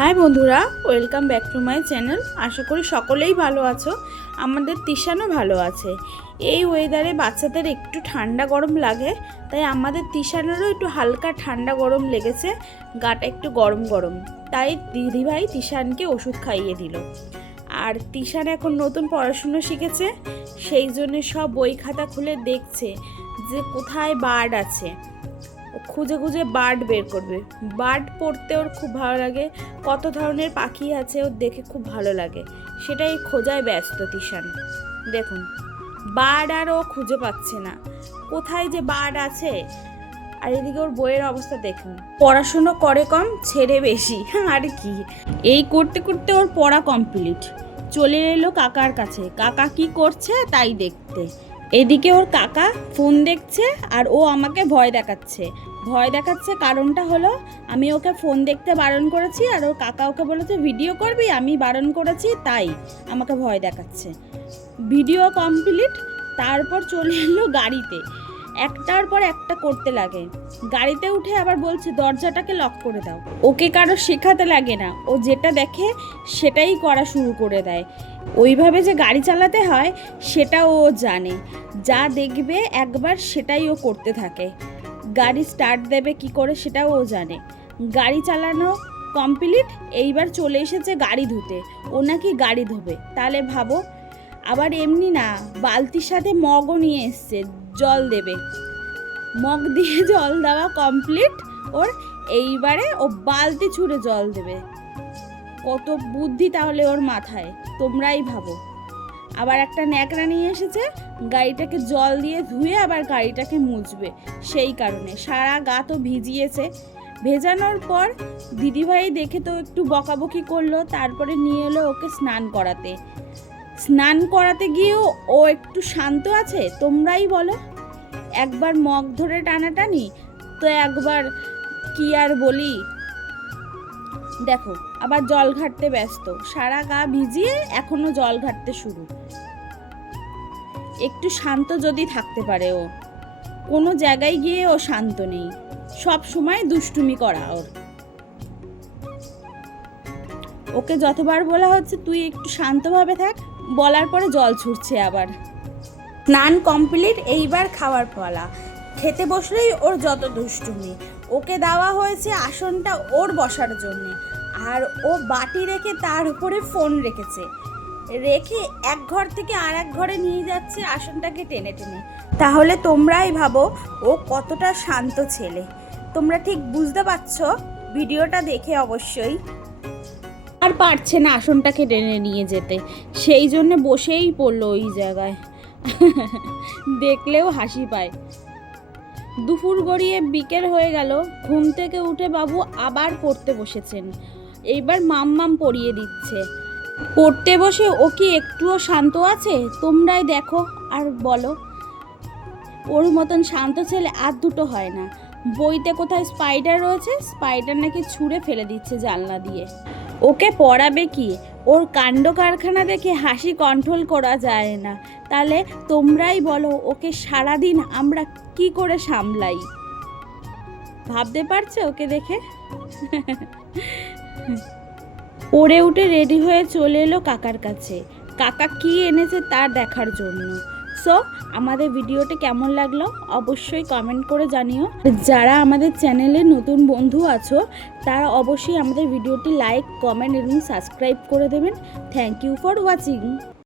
High বন্ধুরা, welcome back to my channel. আশা করি সকলেই ভালো আছো। আমাদের তিশানও ভালো আছে। এই ওয়েদারে বাচ্চাদের একটু ঠান্ডা গরম লাগে, তাই আমাদের তিশানেরও একটু হালকা ঠান্ডা গরম লেগেছে, গাটা একটু গরম গরম। তাই দিদিভাই তিশানকে ওষুধ খাইয়ে দিল। আর তিশান এখন নতুন পড়াশুনো শিখেছে, সেই জন্য সব বই খাতা খুলে দেখছে যে কোথায় বার্ড আছে। খুঁজে খুঁজে বার্ড বের করবে। বার্ড পড়তে ওর খুব ভালো লাগে। কত ধরনের পাখি আছে ওর দেখে খুব ভালো লাগে। সেটাই খোঁজায় ব্যস্ত তিশান। দেখুন, বার্ড আর ও খুঁজে পাচ্ছে না। কোথায় যে বার্ড আছে? আর এদিকে ওর বইয়ের অবস্থা দেখুন। পড়াশুনো করে কম, ছেড়ে বেশি। আর কি? এই করতে করতে ওর পড়া কমপ্লিট চলে এলো কাকার কাছে। কাকা কি করছে তাই দেখতে। এদিকে ওর কাকা ফোন দেখছে আর ও আমাকে ভয় দেখাচ্ছে। ভয় দেখাচ্ছে কারণটা হলো, আমি ওকে ফোন দেখতে বারণ করেছি আর ওর কাকা ওকে বলেছে, ভিডিও করবি? আমি বারণ করেছি, তাই আমাকে ভয় দেখাচ্ছে। ভিডিও কমপ্লিট, তারপর চলে এলো গাড়িতে। একটার পর একটা করতে লাগে। গাড়িতে উঠে আবার বলছে, দরজাটাকে লক করে দাও। ওকে কারও শেখাতে লাগে না। ও যেটা দেখে সেটাই করা শুরু করে দেয়। ওইভাবে যে গাড়ি চালাতে হয়, সেটা ও জানে। যা দেখবে একবার সেটাই ও করতে থাকে। গাড়ি স্টার্ট দেবে কি করে সেটাও ও জানে। গাড়ি চালানো কমপ্লিট এইবার চলে এসেছে গাড়ি ধুতে। ও নাকি গাড়ি ধোবে। তাহলে ভাবো, আবার এমনি না, বালতির সাথে মগও নিয়ে এসছে। জল দেবে। মগ দিয়ে জল দেওয়া কমপ্লিট ওর এইবারে ও বালতি ছুঁড়ে জল দেবে। কত বুদ্ধি তাহলে ওর মাথায়, তোমরাই ভাবো। আবার একটা ন্যাকড়া নিয়ে এসেছে, গাড়িটাকে জল দিয়ে ধুয়ে আবার গাড়িটাকে মুছবে। সেই কারণে সারা গা তো ভিজিয়েছে। ভেজানোর পর দিদিভাই দেখে তো একটু বকাবকি করল, তারপরে নিয়ে এলো ওকে স্নান করাতে। স্নান করাতে গিয়েও ও একটু শান্ত আছে? তোমরাই বলো। একবার মগ ধরে টানাটানি, তো একবার কি আর বলি? দেখো, আবার জল ঘাটতে ব্যস্ত। সারা গা ভিজিয়ে এখনও জল ঘাটতে শুরু। একটু শান্ত যদি থাকতে পারে ও। কোনো জায়গায় গিয়ে ও শান্ত নেই। সব সময় দুষ্টুমি করা ওর। ওকে যতবার বলা হচ্ছে তুই একটু শান্তভাবে থাক, বলার পরে জল ছুটছে আবার। স্নান কমপ্লিট, এইবার খাওয়ার পালা। খেতে বসলেই ওর যত দুষ্টুমি। ওকে দেওয়া হয়েছে আসনটা ওর বসার জন্য। আর ও বাটি রেখে তার উপরে ফোন রেখেছে। রেখে এক ঘর থেকে আর এক ঘরে নিয়ে যাচ্ছে আসনটাকে টেনে টেনে। তাহলে তোমরাই ভাবো ও কতটা শান্ত ছেলে। তোমরা ঠিক বুঝতে পারছ? ভিডিওটা দেখে অবশ্যই। আর পারছে না আসনটাকে টেনে নিয়ে যেতে। সেই জন্য বসেই পড়ল ওই জায়গায়। দেখলেও হাসি পায়। দুপুর গড়িয়ে বিকেল হয়ে গেল। ঘুম থেকে উঠে বাবু আবার পড়তে বসেছেন। এইবার মাম মাম পড়িয়ে দিচ্ছে। পড়তে বসে ও কি একটুও শান্ত আছে? তোমরাই দেখো আর বলো। ওর মতন শান্ত ছেলে আর দুটো হয় না। বইতে কোথায় স্পাইডার রয়েছে, স্পাইডার নাকি ছুঁড়ে ফেলে দিচ্ছে জানলা দিয়ে। ওকে পড়াবে কি? ওর কাণ্ড কারখানা দেখে হাসি কন্ট্রোল করা যায় না। তাহলে তোমরাই বলো, ওকে সারাদিন আমরা কি করে সামলাই? ভাবতে পারছ ওকে দেখে? পড়ে উঠে রেডি হয়ে চলে এলো কাকার কাছে। কাকা কি এনেছে তার দেখার জন্য। সো আমাদের ভিডিওটি কেমন লাগল অবশ্যই কমেন্ট করে জানিও। যারা আমাদের চ্যানেলে নতুন বন্ধু আছো, তারা অবশ্যই আমাদের ভিডিওটি লাইক কমেন্ট এবং সাবস্ক্রাইব করে দেবেন। Thank you for watching